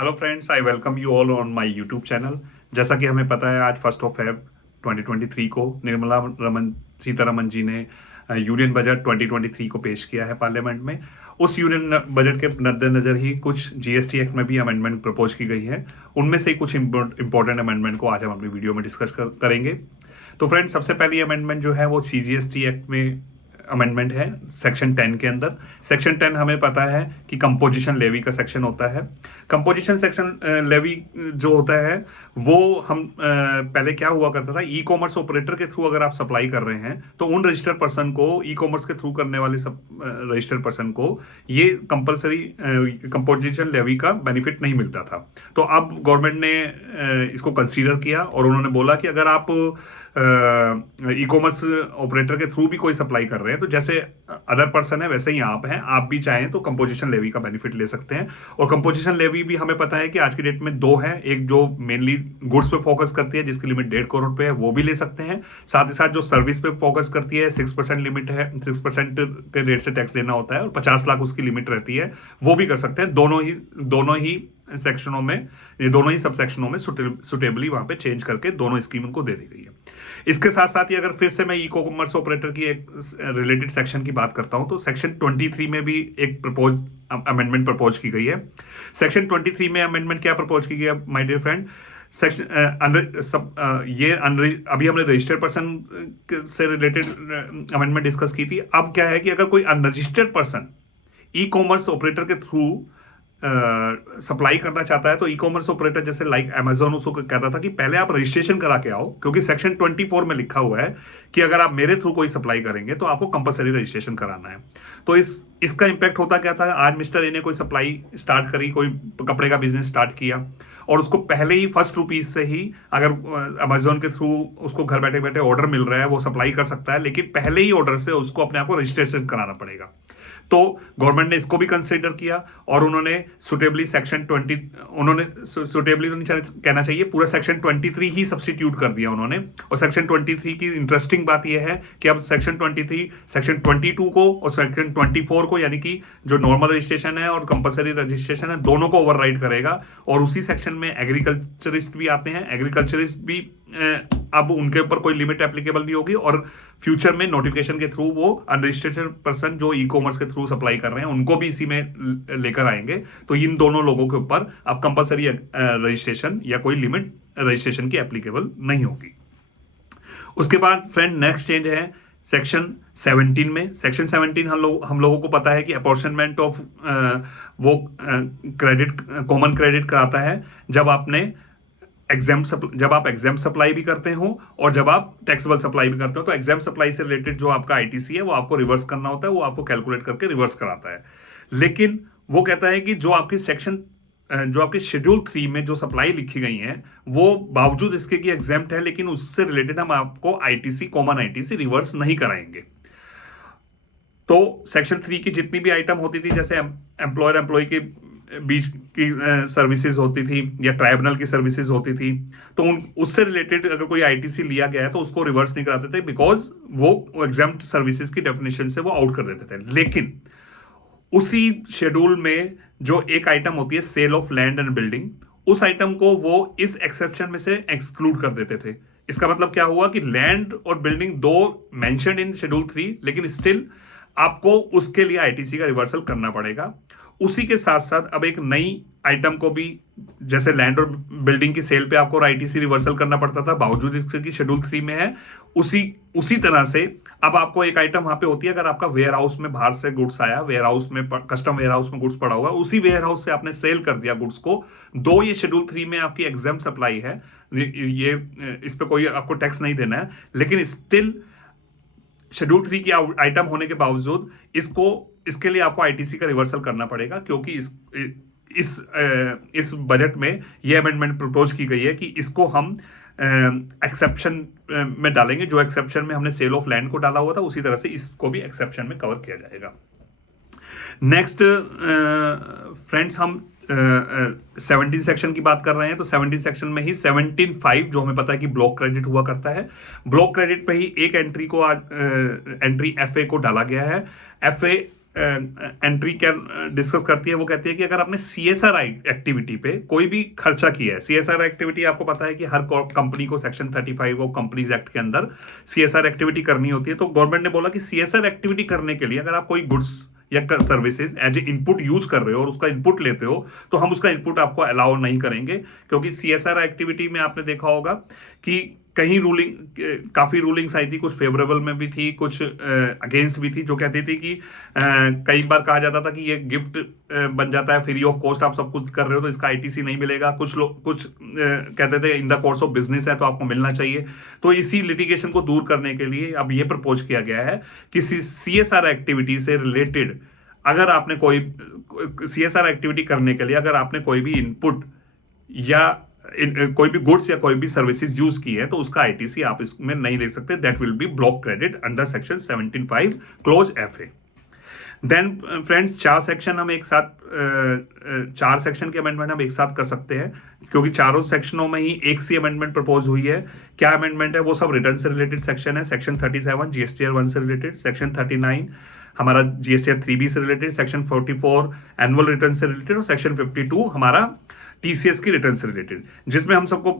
Hello friends, I welcome you all on my YouTube channel. जैसा कि हमें पता है, आज 1 फेब 2023 को निर्मला रमन सीतारमन जी ने यूनियन बजट 2023 को पेश किया है पार्लियामेंट में। उस यूनियन बजट के मद्देनजर ही कुछ जीएसटी एक्ट में भी अमेंडमेंट प्रपोज की गई है। उनमें से ही कुछ इंपॉर्टेंट अमेंडमेंट को आज हम अपनी वीडियो में डिस्कस करेंगे। तो फ्रेंड्स, सबसे पहली अमेंडमेंट जो है वो सीजीएसटी एक्ट में अमेंडमेंट है सेक्शन 10 के अंदर। सेक्शन 10 हमें पता है कि कंपोजिशन लेवी का सेक्शन होता है। कंपोजिशन सेक्शन लेवी जो होता है वो हम पहले क्या हुआ करता था, ई कॉमर्स ऑपरेटर के थ्रू अगर आप सप्लाई कर रहे हैं तो उन रजिस्टर्ड पर्सन को, ई कॉमर्स के थ्रू करने वाले सब रजिस्टर्ड पर्सन को ये कंपलसरी कंपोजिशन लेवी का बेनिफिट नहीं मिलता था। तो अब गवर्नमेंट ने इसको कंसीडर किया और उन्होंने बोला कि अगर आप ई कॉमर्स ऑपरेटर के थ्रू भी कोई सप्लाई कर रहे हैं तो जैसे अदर पर्सन है वैसे ही आप हैं, आप भी चाहें तो कंपोजिशन लेवी का बेनिफिट ले सकते हैं। और कंपोजिशन लेवी भी हमें पता है कि आज की डेट में दो है, एक जो मेनली गुड्स पे फोकस करती है जिसकी लिमिट 1.5 करोड़ पे है, वो भी ले सकते हैं। साथ ही साथ जो सर्विस पे फोकस करती है 6% लिमिट है, 6% के रेट से टैक्स देना होता है और 50 लाख उसकी लिमिट रहती है, वो भी कर सकते हैं। दोनों ही सेक्शनों में, ये दोनों ही सब सेक्शनों में सुटेबली वहां पे चेंज करके दोनों स्कीम को दे दी गई है। इसके साथ साथ ही अगर फिर से मैं ई कॉमर्स ऑपरेटर की एक रिलेटेड सेक्शन की बात करता हूं तो सेक्शन 23 में भी एक अमेंडमेंट प्रपोज की गई है। सेक्शन 23 में अमेंडमेंट क्या प्रपोज की गई है माय डियर फ्रेंड? सेक्शन अभी हमने रजिस्टर्ड पर्सन से रिलेटेड अमेंडमेंट डिस्कस की थी। अब क्या है कि अगर कोई unregistered person e commerce operator के थ्रू सप्लाई करना चाहता है तो ई कॉमर्स ऑपरेटर जैसे लाइक अमेजोन उसको कहता था कि पहले आप रजिस्ट्रेशन करा के आओ, क्योंकि सेक्शन 24 में लिखा हुआ है कि अगर आप मेरे थ्रू कोई सप्लाई करेंगे तो आपको कंपलसरी रजिस्ट्रेशन कराना है। तो इसका इंपैक्ट होता क्या था, आज मिस्टर ए ने कोई सप्लाई स्टार्ट करी, कोई कपड़े का बिजनेस स्टार्ट किया और उसको पहले ही फर्स्ट रुपीज से ही अगर अमेजोन के थ्रू उसको घर बैठे बैठे ऑर्डर मिल रहा है वो सप्लाई कर सकता है, लेकिन पहले ही ऑर्डर से उसको अपने आप को रजिस्ट्रेशन कराना पड़ेगा। तो गवर्नमेंट ने इसको भी कंसीडर किया और उन्होंने सुटेबली सुटेबली तो नहीं कहना चाहिए, पूरा सेक्शन 23 ही सब्स्टिट्यूट कर दिया उन्होंने। और सेक्शन 23 की इंटरेस्टिंग बात यह है कि अब सेक्शन 23 सेक्शन 22 को और सेक्शन 24 को, यानी कि जो नॉर्मल रजिस्ट्रेशन है और कंपलसरी रजिस्ट्रेशन है, दोनों को ओवरराइड करेगा। और उसी सेक्शन में एग्रीकल्चरिस्ट भी आते हैं। एग्रीकल्चरिस्ट भी अब उनके ऊपर कोई लिमिट एप्लीकेबल नहीं होगी और फ्यूचर में नोटिफिकेशन के थ्रू वो अनरजिस्टर्ड पर्सन जो ई कॉमर्स के थ्रू सप्लाई कर रहे हैं उनको भी इसी में लेकर आएंगे। तो इन दोनों लोगों के ऊपर अब कंपलसरी रजिस्ट्रेशन या कोई लिमिट रजिस्ट्रेशन की एप्लीकेबल नहीं होगी। उसके बाद फ्रेंड नेक्स्ट चेंज है सेक्शन 17 में। सेक्शन 17 हम लोगों को पता है कि अपॉर्शनमेंट ऑफ वो क्रेडिट, कॉमन क्रेडिट कराता है जब आप एग्जाम सप्लाई भी करते हो और जब आप टैक्सेबल सप्लाई भी करते हो। तो एग्जाम सप्लाई से रिलेटेड जो आपका आईटीसी है वो आपको रिवर्स करना होता है, वो आपको कैलकुलेट करके रिवर्स कराता है। लेकिन वो कहता है कि जो आपकी शेड्यूल 3 में जो सप्लाई लिखी गई है वो बावजूद इसके कि एग्जाम्प्ट है, लेकिन उससे रिलेटेड हम आपको आईटीसी, कॉमन आईटीसी रिवर्स नहीं कराएंगे। तो सेक्शन 3 की जितनी भी आइटम होती थी, जैसे एम्प्लॉयर एम्प्लॉय के बीच की सर्विसेज होती थी या ट्राइब्यूनल की सर्विसेज होती थी, तो उससे रिलेटेड अगर कोई आईटीसी लिया गया है तो उसको रिवर्स नहीं कराते थे, बिकॉज वो एग्जाम्प्ट सर्विसेज की डेफिनेशन से वो आउट कर देते थे। लेकिन उसी शेड्यूल में जो एक आइटम होती है sale of land and building, उस आइटम को वो इस एक्सेप्शन में से एक्सक्लूड कर देते थे। इसका मतलब क्या हुआ कि लैंड और बिल्डिंग दो मेंशन इन शेड्यूल 3, लेकिन स्टिल आपको उसके लिए आईटीसी का रिवर्सल करना पड़ेगा। उसी के साथ साथ अब एक नई आइटम को भी, जैसे लैंड और बिल्डिंग की सेल पे आपको आईटीसी रिवर्सल करना पड़ता था बावजूद इसके कि शेड्यूल 3 में है, उसी तरह से अब आपको एक आइटम वहां पे होती है, अगर आपका वेयर हाउस में बाहर से गुड्स आया, वेयर हाउस में, कस्टम वेयर हाउस में गुड्स पड़ा हुआ, उसी वेयर हाउस से आपने सेल कर दिया गुड्स को, दो ये शेड्यूल 3 में आपकी एग्जाम सप्लाई है, ये इस पे कोई आपको टैक्स नहीं देना है, लेकिन स्टिल शेड्यूल 3 की आइटम होने के बावजूद इसके लिए आपको आईटीसी का रिवर्सल करना पड़ेगा, क्योंकि इस बजट में यह अमेंडमेंट प्रपोज की गई है कि इसको हम एक्सेप्शन में डालेंगे। जो एक्सेप्शन में हमने सेल ऑफ लैंड को डाला हुआ था उसी तरह से इसको भी एक्सेप्शन में कवर किया जाएगा। नेक्स्ट फ्रेंड्स, हम 17 सेक्शन की बात कर रहे हैं। तो 17 सेक्शन में ही 17(5) जो हमें पता है कि ब्लॉक क्रेडिट हुआ करता है, ब्लॉक क्रेडिट पे ही एक एंट्री को एंट्री एफए को डाला गया है। एफए एंट्री क्या डिस्कस करती है, वो कहती है कि अगर आपने CSR एक्टिविटी पे कोई भी खर्चा किया है, CSR एक्टिविटी आपको पता है कि हर कंपनी को सेक्शन 35 ऑफ कंपनीज एक्ट के अंदर CSR एक्टिविटी करनी होती है। तो गवर्नमेंट ने बोला कि CSR एक्टिविटी करने के लिए अगर आप कोई गुड्स या services as a input use कर रहे हो और उसका इनपुट लेते हो, तो हम उसका इनपुट आपको अलाउ नहीं करेंगे, क्योंकि CSR एक्टिविटी में आपने देखा होगा कि कहीं काफी रूलिंग्स आई थी, कुछ फेवरेबल में भी थी, कुछ अगेंस्ट भी थी, जो कहती थी कि कई बार कहा जाता था कि ये गिफ्ट बन जाता है, फ्री ऑफ कॉस्ट आप सब कुछ कर रहे हो तो इसका ITC नहीं मिलेगा। कुछ लोग कहते थे in the course of business है तो आपको मिलना चाहिए। तो इसी लिटिगेशन को दूर करने के लिए अब ये प्रपोज किया गया है कि CSR एक्टिविटी से रिलेटेड अगर आपने कोई CSR एक्टिविटी करने के लिए अगर आपने कोई भी इनपुट या कोई भी गुड्स या कोई भी सर्विसेज यूज की है तो उसका ITC आप इसमें नहीं दे सकते। That will be block credit under section 17(5) clause FA। Then friends, 4 section हम एक साथ 4 सेक्शन के अमेंडमेंट हम एक साथ कर सकते हैं, क्योंकि चारों सेक्शनों में ही एक सी अमेंडमेंट प्रपोज हुई है। क्या अमेंडमेंट है? वो सब रिटर्न से रिलेटेड सेक्शन है। सेक्शन 37 GSTR 1 से रिलेटेड, सेक्शन 39 हमारा GSTR 3B से रिलेटेड, सेक्शन 44 एनुअल रिटर्न से रिलेटेड और सेक्शन 52 हमारा TCS की रिटर्न से रिलेटेड, जिसमें हम सबको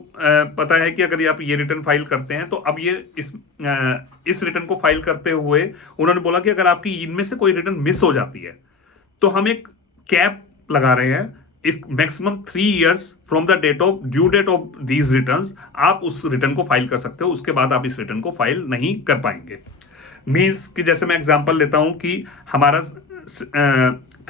पता है कि अगर आप ये रिटर्न फाइल करते हैं तो अब ये इस रिटर्न को फाइल करते हुए उन्होंने बोला कि अगर आपकी इनमें से कोई रिटर्न मिस हो जाती है तो हम एक कैप लगा रहे हैं, इस maximum 3 years from the due date of these returns आप उस रिटर्न को फाइल कर सकते हो, उसके बाद आप इस रिटर्न को फाइल नहीं कर पाएंगे। मीन्स कि जैसे मैं एग्जांपल लेता हूं कि हमारा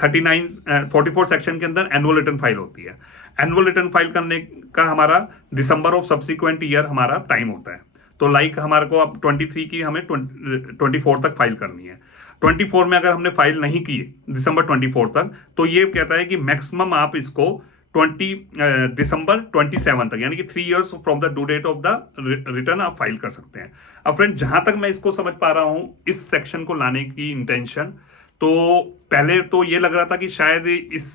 44 सेक्शन के अंदर एनुअल रिटर्न फाइल होती है। एनुअल रिटर्न फाइल करने का हमारा दिसंबर ऑफ सब्सिक्वेंट ईयर हमारा टाइम होता है। तो लाइक हमारे को अब 23 की हमें 24 तक फाइल करनी है। 24 में अगर हमने फाइल नहीं की दिसंबर 24 तक, तो ये कहता है कि मैक्सिमम आप इसको दिसंबर 27 तक, यानी कि 3 years from the due date of the return आप फाइल कर सकते हैं। अब फ्रेंड, जहां तक मैं इसको समझ पा रहा हूं इस सेक्शन को लाने की इंटेंशन, तो पहले तो ये लग रहा था कि शायद इस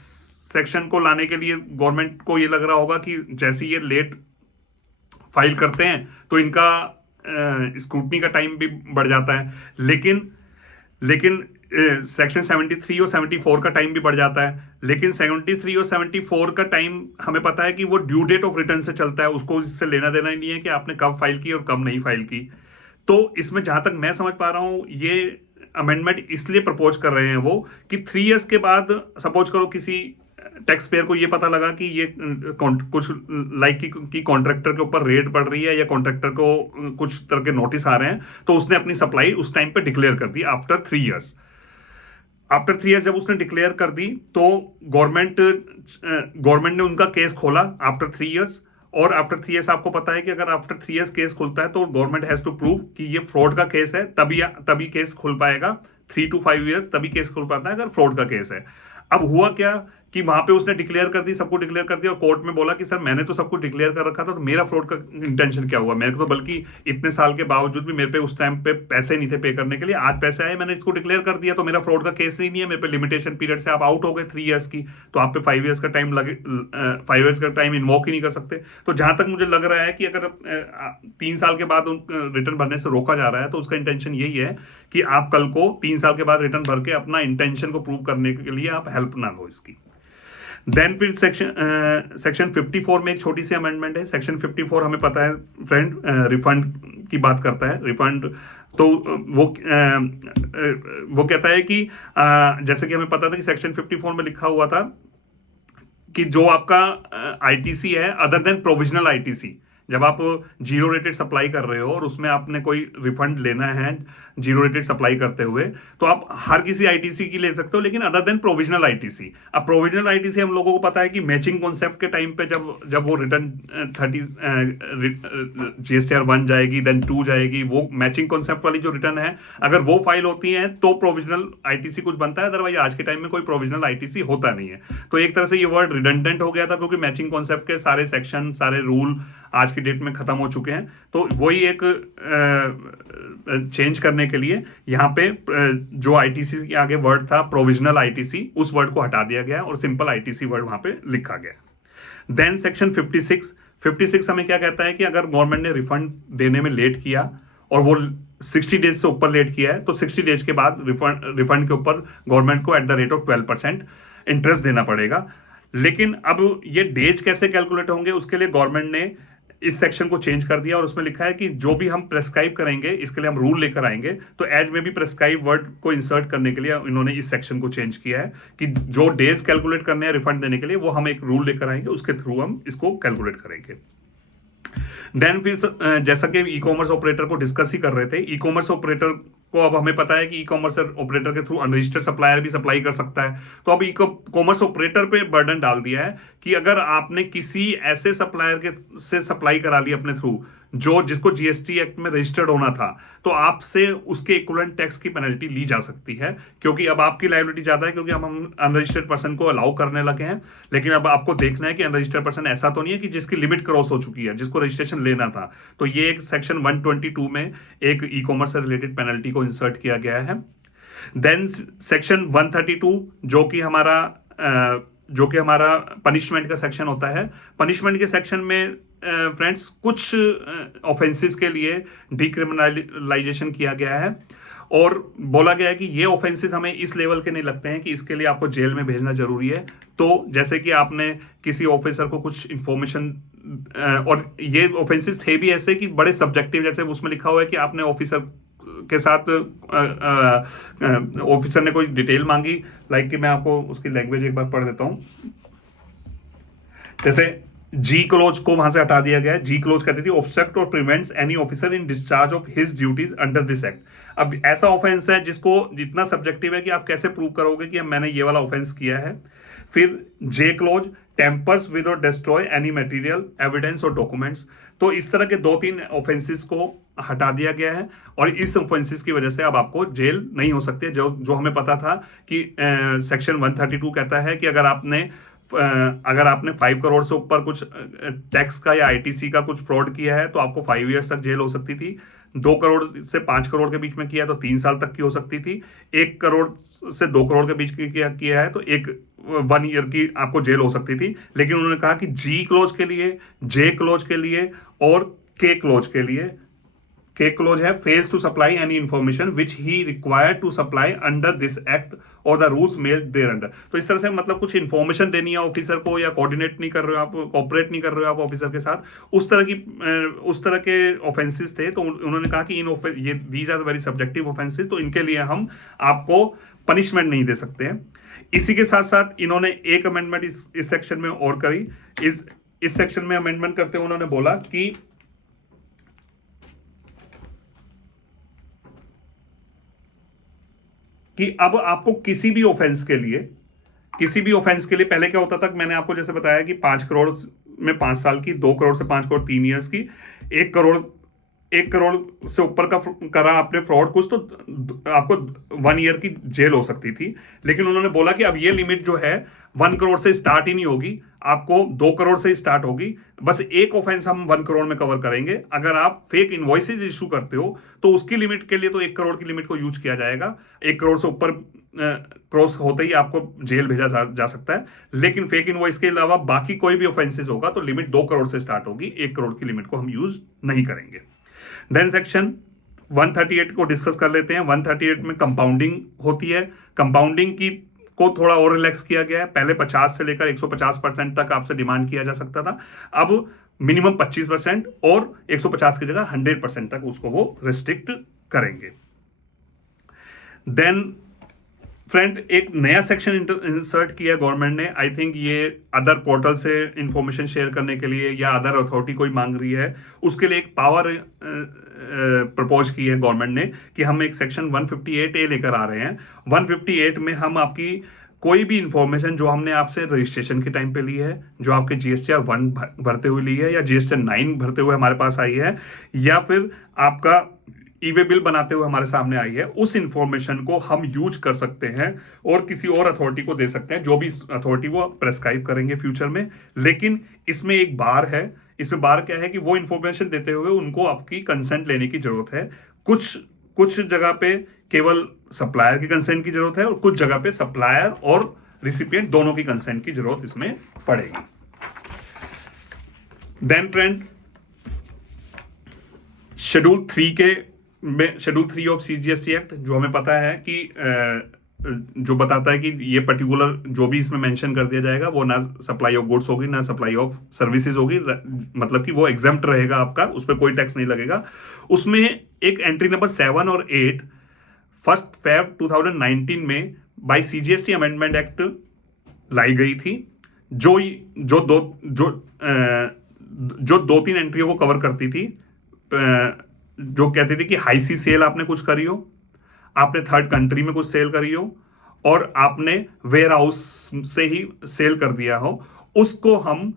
सेक्शन को लाने के लिए गवर्नमेंट को ये लग रहा होगा कि जैसे ये लेट फाइल करते हैं तो इनका स्क्रूटनी का टाइम भी बढ़ जाता है, लेकिन सेक्शन 73 और 74 का टाइम भी बढ़ जाता है। लेकिन 73 और 74 का टाइम हमें पता है कि वो ड्यू डेट ऑफ रिटर्न से चलता है, उसको इससे लेना देना ही नहीं है कि आपने कब फाइल की और कब नहीं फाइल की। तो इसमें जहां तक मैं समझ पा रहा हूं, ये अमेंडमेंट इसलिए प्रपोज कर रहे हैं वो कि 3 इयर्स के बाद सपोज करो किसी टैक्स पेयर को ये पता लगा कि ये कुछ लाइक की कॉन्ट्रैक्टर के ऊपर रेट पड़ रही है या कॉन्ट्रैक्टर को कुछ तरह के नोटिस आ रहे हैं, तो उसने अपनी सप्लाई उस टाइम पे डिक्लेयर कर दी आफ्टर 3 इयर्स। आफ्टर 3 इयर्स जब उसने डिक्लेयर कर दी तो गवर्नमेंट ने उनका केस खोला आफ्टर 3 इयर्स। और आफ्टर 3 इयर्स आपको पता है कि अगर आफ्टर 3 इयर्स केस खुलता है तो गवर्नमेंट हैज टू प्रूव कि ये फ्रॉड का केस है, तभी केस खुल पाएगा। 3 to 5 इयर्स तभी केस खुल पाता है अगर फ्रॉड का केस है। अब हुआ क्या कि वहां पे उसने डिक्लेयर कर दी, सबको डिक्लेयर कर दिया और कोर्ट में बोला कि सर मैंने तो सब कुछ डिक्लेयर कर रखा था, तो मेरा फ्रॉड का इंटेंशन क्या हुआ? मेरे को तो बल्कि इतने साल के बावजूद भी मेरे पे उस टाइम पे पैसे नहीं थे पे करने के लिए, आज पैसे आए, मैंने इसको डिक्लेयर कर दिया, तो मेरा फ्रॉड का केस ही नहीं है, मेरे पे लिमिटेशन पीरियड से आप आउट हो गए 3 इयर्स की, तो आप पे 5 इयर्स का टाइम लगे, 5 इयर्स का टाइम इन्वोक ही नहीं कर सकते। तो जहां तक मुझे लग रहा है कि अगर 3 साल के बाद रिटर्न भरने से रोका जा रहा है तो उसका इंटेंशन यही है कि आप कल को 3 साल के बाद रिटर्न भर के अपना इंटेंशन को प्रूव करने के लिए आप हेल्प ना लो इसकी। देन फिर सेक्शन 54 में एक छोटी सी अमेंडमेंट है। सेक्शन 54 हमें पता है फ्रेंड रिफंड की बात करता है। रिफंड तो वो कहता है कि जैसे कि हमें पता था कि सेक्शन 54 में लिखा हुआ था कि जो आपका ITC है अदर देन प्रोविजनल ITC, जब आप जीरो रेटेड सप्लाई कर रहे हो और उसमें आपने कोई रिफंड लेना है जीरो रेटेड सप्लाई करते हुए, तो आप हर किसी ITC की ले सकते हो, लेकिन अदर देन प्रोविजनल ITC। अब प्रोविजनल ITC हम लोगों को पता है कि मैचिंग कॉन्सेप्ट के टाइम पे जब वो रिटर्न 30 GSTR 1 जाएगी, देन 2 जाएगी, वो मैचिंग कॉन्सेप्ट वाली जो रिटर्न है अगर वो फाइल होती है तो प्रोविजनल ITC कुछ बनता है, अदरवाइज आज के टाइम में कोई प्रोविजनल ITC होता नहीं है। तो एक तरह से ये वर्ड रिडंडेंट हो गया था, क्योंकि मैचिंग कॉन्सेप्ट के सारे सेक्शन, सारे रूल आज की डेट में खत्म हो चुके हैं। तो वही एक चेंज करने के लिए यहाँ पे जो ITC के आगे वर्ड था प्रोविजनल ITC, उस वर्ड को हटा दिया गया और सिंपल ITC वर्ड वहां पे लिखा गया। देन सेक्शन 56 हमें क्या कहता है कि अगर गवर्नमेंट ने रिफंड देने में लेट किया और वो 60 डेज से ऊपर लेट किया है तो 60 डेज के बाद रिफंड के ऊपर गवर्नमेंट को at the rate of 12% interest देना पड़ेगा। लेकिन अब ये डेज कैसे कैलकुलेट होंगे, उसके लिए गवर्नमेंट ने इस सेक्शन को चेंज कर दिया और उसमें लिखा है कि जो भी हम प्रेस्क्राइब करेंगे इसके लिए हम रूल लेकर आएंगे। तो एज में भी प्रेस्क्राइब वर्ड को इंसर्ट करने के लिए इन्होंने इस सेक्शन को चेंज किया है कि जो डेज कैलकुलेट करने हैं रिफंड देने के लिए वो हम एक रूल लेकर आएंगे, उसके थ्रू हम इसको कैलकुलेट करेंगे। देन फिर जैसा कि ई कॉमर्स ऑपरेटर को डिस्कस ही कर रहे थे, ई कॉमर्स ऑपरेटर को अब हमें पता है कि ई कॉमर्स ऑपरेटर के थ्रू अनरजिस्टर्ड सप्लायर भी सप्लाई कर सकता है। तो अब ई कॉमर्स ऑपरेटर पे बर्डन डाल दिया है कि अगर आपने किसी ऐसे सप्लायर के से सप्लाई करा ली अपने थ्रू जो जिसको जीएसटी एक्ट में रजिस्टर्ड होना था, तो आपसे उसके इक्विवेलेंट टैक्स की पेनल्टी ली जा सकती है, क्योंकि अब आपकी लायबिलिटी ज्यादा है, क्योंकि हम अनरजिस्टर्ड पर्सन को अलाउ करने लगे हैं। लेकिन अब आपको देखना है कि अनरजिस्टर्ड पर्सन ऐसा तो नहीं है कि जिसकी लिमिट क्रॉस हो चुकी है, जिसको रजिस्ट्रेशन लेना था। तो ये एक सेक्शन 122 में एक ई कॉमर्स से रिलेटेड पेनल्टी को इंसर्ट किया गया है। देन सेक्शन 132 जो कि हमारा पनिशमेंट का सेक्शन होता है। पनिशमेंट के सेक्शन में फ्रेंड्स कुछ ऑफेंसेस के लिए डिक्रिमिनलाइजेशन किया गया है और बोला गया है कि ये ऑफेंसेस हमें इस लेवल के नहीं लगते हैं कि इसके लिए आपको जेल में भेजना जरूरी है। तो जैसे कि आपने किसी ऑफिसर को कुछ इंफॉर्मेशन, और ये ऑफेंसेस थे भी ऐसे कि बड़े सब्जेक्टिव, जैसे उसमें लिखा हुआ है कि आपने ऑफिसर के साथ ऑफिसर ने कोई डिटेल मांगी, लाइक कि मैं आपको उसकी लैंग्वेज एक बार पढ़ देता हूं। जैसे जी क्लोज को वहां से हटा दिया गया है। जी क्लोज कहती थी ऑब्स्ट्रक्ट और prevents any officer in discharge of his duties under this act. अब ऐसा ऑफेंस है जिसको जितना सब्जेक्टिव है कि आप कैसे प्रूव करोगे कि मैंने ये वाला ऑफेंस किया है। फिर जे क्लोज टेम्पर्स विद और डिस्ट्रॉय एनी मटेरियल एविडेंस और डॉक्यूमेंट्स। तो इस तरह के 2-3 ऑफेंसेस को हटा दिया गया है और इस ऑफेंसेस की वजह से अब आपको जेल नहीं हो सकती है। जो हमें पता था कि सेक्शन 132 कहता है कि अगर आपने 5 करोड़ से ऊपर कुछ टैक्स का या आईटीसी का कुछ फ्रॉड किया है तो आपको 5 ईयर्स तक जेल हो सकती थी। 2 करोड़ से 5 करोड़ के बीच में किया तो 3 साल तक की हो सकती थी। 1 करोड़ से 2 करोड़ के बीच की किया है तो 1 ईयर की आपको जेल हो सकती थी। लेकिन उन्होंने कहा कि जी क्लोज के लिए, जे क्लोज के लिए और के क्लोज के लिए, के क्लोज है fails to supply any information which he required to supply under this act और the rules made thereunder. तो इस तरह से मतलब कुछ इंफॉर्मेशन देनी है ऑफिसर को, या कोऑर्डिनेट नहीं कर रहे हो आप, कोऑपरेट नहीं कर रहे हो आप ऑफिसर के साथ, उस तरह के ऑफेंसेस थे। तो उन्होंने कहा कि ये these are very subjective offences, तो इनके लिए हम आपको पनिशमेंट नहीं दे सकते हैं। इसी के साथ साथ इन्होंने एक अमेंडमेंट इस सेक्शन में और करी। इस सेक्शन में अमेंडमेंट करते हुए उन्होंने बोला कि अब आपको किसी भी ऑफेंस के लिए पहले क्या होता था, मैंने आपको जैसे बताया कि 5 करोड़ में 5 साल की, 2 करोड़ से 5 करोड़ 3 इयर्स की, 1 करोड़ से ऊपर का करा आपने फ्रॉड कुछ तो आपको 1 ईयर की जेल हो सकती थी। लेकिन उन्होंने बोला कि अब ये लिमिट जो है 1 करोड़ से स्टार्ट ही नहीं होगी, आपको 2 करोड़ से स्टार्ट होगी। बस एक ऑफेंस हम 1 करोड़ में कवर करेंगे। अगर आप फेक इनवॉइसेज इशू करते हो तो उसकी लिमिट के लिए तो 1 करोड़ की लिमिट को यूज किया जाएगा। 1 करोड़ से ऊपर क्रॉस होते ही आपको जेल भेजा जा सकता है। लेकिन फेक इनवॉइस के अलावा बाकी कोई भी ऑफेंसेस होगा तो लिमिट 2 करोड़ से स्टार्ट होगी, 1 करोड़ की लिमिट को हम यूज नहीं करेंगे। देन सेक्शन 138 को डिस्कस कर लेते हैं। 138 में कंपाउंडिंग होती है। कंपाउंडिंग को थोड़ा और रिलैक्स किया गया है। पहले 50 से लेकर 150% तक आपसे डिमांड किया जा सकता था, अब मिनिमम 25% और 150 की जगह 100% तक उसको वो रिस्ट्रिक्ट करेंगे। देन फ्रेंड एक नया सेक्शन इंसर्ट किया गवर्नमेंट ने। आई थिंक ये अदर पोर्टल से इंफॉर्मेशन शेयर करने के लिए या अदर अथॉरिटी कोई मांग रही है उसके लिए एक पावर प्रपोज की है गवर्नमेंट ने कि हम एक सेक्शन 158A लेकर आ रहे हैं। 158 में हम आपकी कोई भी इंफॉर्मेशन जो हमने आपसे रजिस्ट्रेशन के टाइम पे ली है, जो आपके GSTR 1 भरते हुए ली है या GSTR 9 भरते हुए हमारे पास आई है, या फिर आपका ई-वे बिल बनाते हुए हमारे सामने आई है, उस इंफॉर्मेशन को हम यूज कर सकते हैं और किसी और अथॉरिटी को दे सकते हैं, जो भी अथॉरिटी वो प्रेस्क्राइब करेंगे फ्यूचर में। लेकिन इसमें एक बार है। इसमें बार क्या है कि वो इंफॉर्मेशन देते हुए उनको आपकी कंसेंट लेने की जरूरत है। कुछ जगह पे केवल सप्लायर की कंसेंट की जरूरत है और कुछ जगह पे सप्लायर और रिसिपिएंट दोनों की कंसेंट की जरूरत इसमें पड़ेगी। देन फ्रेंड शेड्यूल 3 के में शेड्यूल 3 ऑफ सीजीएसटी एक्ट, जो हमें पता है कि जो बताता है कि ये पर्टिकुलर जो भी इसमें मेंशन कर दिया जाएगा वो ना सप्लाई ऑफ गुड्स होगी ना सप्लाई ऑफ सर्विसेज होगी, मतलब कि वो एग्जेम्प्ट रहेगा आपका, उस पर कोई टैक्स नहीं लगेगा। उसमें एक एंट्री नंबर 7 और 8 1 Feb 2019 में बाय सीजीएसटी अमेंडमेंट एक्ट लाई गई थी, जो जो दो जो जो 2-3 एंट्रियों को कवर करती थी, जो कहती थी कि हाई सी सेल आपने कुछ करी हो, आपने थर्ड कंट्री में कुछ सेल करी हो, और आपने वेयर हाउस से ही सेल कर दिया हो, उसको हम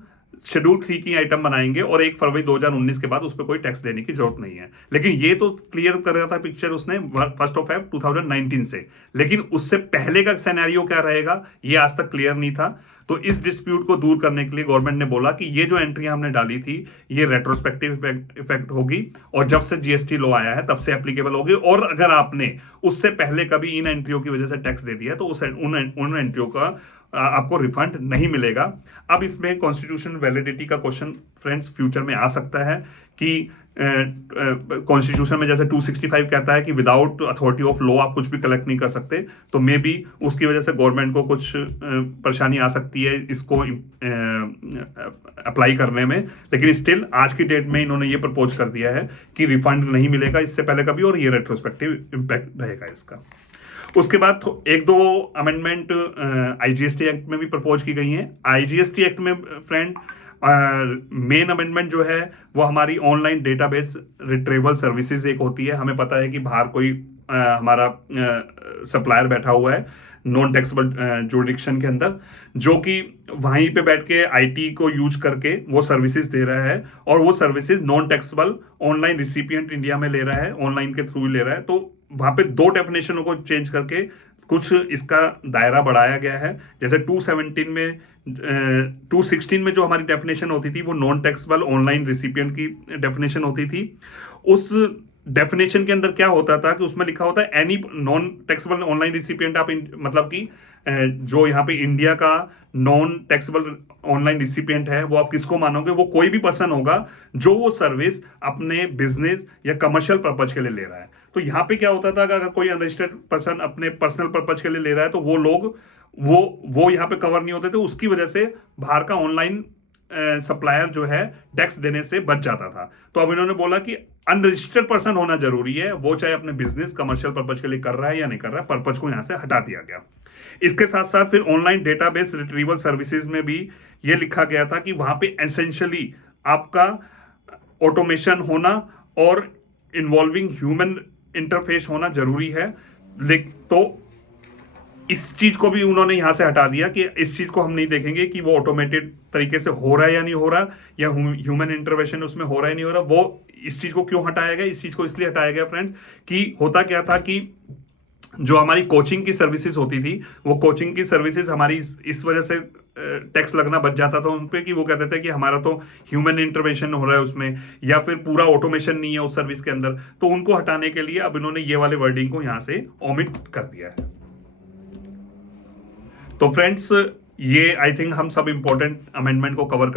शेड्यूल 3 की आइटम बनाएंगे और 1 फरवरी 2019 के बाद उस पर कोई टैक्स देने की जरूरत नहीं है। लेकिन ये तो क्लियर कर रहा था पिक्चर उसने 1 Feb 2019 से, लेकिन उससे पहले का सिनेरियो क्या रहेगा ये आज तक क्लियर नहीं था। तो इस डिस्प्यूट को दूर करने के लिए गवर्नमेंट ने बोला कि ये जो एंट्री हमने डाली थी ये रेट्रोस्पेक्टिव इफेक्ट होगी, और जब से जीएसटी लॉ आया है तब से एप्लीकेबल होगी, और अगर आपने उससे पहले कभी इन एंट्रियों की वजह से टैक्स दे दिया तो उन एंट्रियों का आपको रिफंड नहीं मिलेगा। अब इसमें कॉन्स्टिट्यूशन वैलिडिटी का क्वेश्चन फ्रेंड्स फ्यूचर में आ सकता है कि कॉन्स्टिट्यूशन में जैसे 265 कहता है कि विदाउट अथॉरिटी ऑफ लॉ आप कुछ भी कलेक्ट नहीं कर सकते, तो मे बी उसकी वजह से गवर्नमेंट को कुछ परेशानी आ सकती है इसको अप्लाई करने में। लेकिन स्टिल आज की डेट में इन्होंने ये प्रपोज कर दिया है कि रिफंड नहीं मिलेगा इससे पहले कभी, और ये रेट्रोस्पेक्टिव इम्पैक्ट रहेगा इसका। उसके बाद 1-2 अमेंडमेंट आईजीएसटी एक्ट में भी प्रपोज की गई हैं। आईजीएसटी एक्ट में फ्रेंड मेन अमेंडमेंट जो है वो हमारी ऑनलाइन डेटाबेस रिट्रीवल सर्विसेज एक होती है। हमें पता है कि बाहर कोई हमारा सप्लायर बैठा हुआ है नॉन टैक्सेबल जुरिडिक्शन के अंदर, जो कि वहीं पे बैठ के आईटी को यूज करके वो सर्विसेज दे रहा है, और वो services non taxable online recipient India में ले रहा है, ऑनलाइन के थ्रू ले रहा है। तो वहां पे 2 डेफिनेशनों को चेंज करके कुछ इसका दायरा बढ़ाया गया है। जैसे 216 में जो हमारी डेफिनेशन होती थी वो नॉन टैक्सेबल ऑनलाइन रिसिपिएंट की डेफिनेशन होती थी। उस डेफिनेशन के अंदर क्या होता था कि उसमें लिखा होता है any non taxable online recipient, आप मतलब कि जो यहाँ पे इंडिया का नॉन टैक्सेबल ऑनलाइन रिसिपिएंट है वो आप किसको मानोगे, वो कोई भी पर्सन होगा जो वो सर्विस अपने बिजनेस या कमर्शियल पर्पज के लिए ले रहा है। तो यहाँ पे क्या होता था कि अगर कोई अनरजिस्टर्ड पर्सन अपने पर्सनल पर्पज के लिए ले रहा है तो वो लोग वो यहाँ पे कवर नहीं होते थे। उसकी वजह से बाहर का ऑनलाइन सप्लायर जो है टैक्स देने से बच जाता था। तो अब इन्होंने बोला कि अनरजिस्टर्ड पर्सन होना जरूरी है, वो चाहे अपने बिजनेस कमर्शियल पर्पज के लिए कर रहा है या नहीं कर रहा है, पर्पज को यहां से हटा दिया गया। इसके साथ साथ फिर ऑनलाइन डेटाबेस रिट्रीवल सर्विसेज में भी ये लिखा गया था कि वहां पे एसेंशियली आपका ऑटोमेशन होना और इन्वॉल्विंग ह्यूमन इंटरफेस होना जरूरी है। तो इस चीज को भी उन्होंने यहां से हटा दिया कि इस चीज को हम नहीं देखेंगे कि वो ऑटोमेटेड तरीके से हो रहा है या नहीं हो रहा, या ह्यूमन इंटरवेंशन उसमें हो रहा है नहीं हो रहा। वो इस चीज को क्यों हटाया गया, इस चीज को इसलिए हटाया गया फ्रेंड्स कि होता क्या था कि जो हमारी कोचिंग की सर्विसेज होती थी, वो कोचिंग की सर्विसेज हमारी इस वजह से टैक्स लगना बच जाता था उन पे कि वो कहते थे कि हमारा तो ह्यूमन इंटरवेंशन हो रहा है उसमें, या फिर पूरा ऑटोमेशन नहीं है उस सर्विस के अंदर। तो उनको हटाने के लिए अब इन्होंने ये वाले वर्डिंग को यहां से ओमिट कर दिया है। तो फ्रेंड्स ये आई थिंक हम सब इंपॉर्टेंट अमेंडमेंट को कवर कर